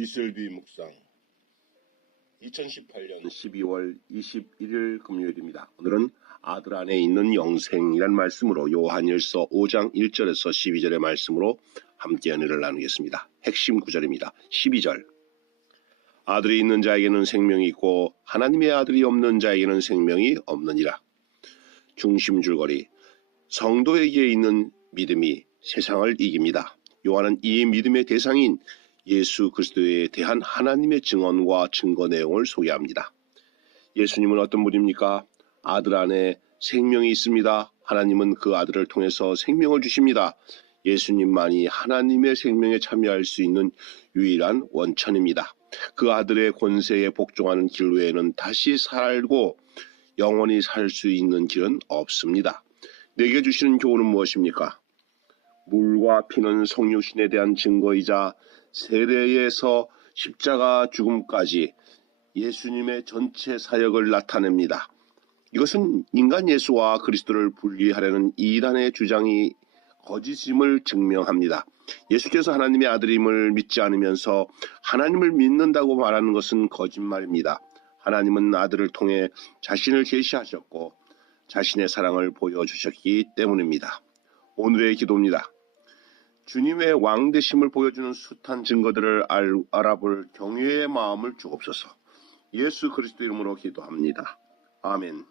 이슬비 묵상 2018년 12월 21일 금요일입니다. 오늘은 아들 안에 있는 영생이란 말씀으로 요한일서 5장 1절에서 12절의 말씀으로 함께 연애를 나누겠습니다. 핵심 구절입니다. 12절 아들이 있는 자에게는 생명이 있고 하나님의 아들이 없는 자에게는 생명이 없느니라. 중심 줄거리 성도에게 있는 믿음이 세상을 이깁니다. 요한은 이 믿음의 대상인 예수 그리스도에 대한 하나님의 증언과 증거 내용을 소개합니다. 예수님은 어떤 분입니까? 아들 안에 생명이 있습니다. 하나님은 그 아들을 통해서 생명을 주십니다. 예수님만이 하나님의 생명에 참여할 수 있는 유일한 원천입니다. 그 아들의 권세에 복종하는 길 외에는 다시 살고 영원히 살 수 있는 길은 없습니다. 내게 주시는 교훈은 무엇입니까? 물과 피는 성육신에 대한 증거이자 세례에서 십자가 죽음까지 예수님의 전체 사역을 나타냅니다. 이것은 인간 예수와 그리스도를 분리하려는 이단의 주장이 거짓임을 증명합니다. 예수께서 하나님의 아들임을 믿지 않으면서 하나님을 믿는다고 말하는 것은 거짓말입니다. 하나님은 아들을 통해 자신을 계시하셨고 자신의 사랑을 보여주셨기 때문입니다. 오늘의 기도입니다. 주님의 왕 되심을 보여주는 숱한 증거들을 알, 알아볼 경외의 마음을 주옵소서. 예수 그리스도 이름으로 기도합니다. 아멘.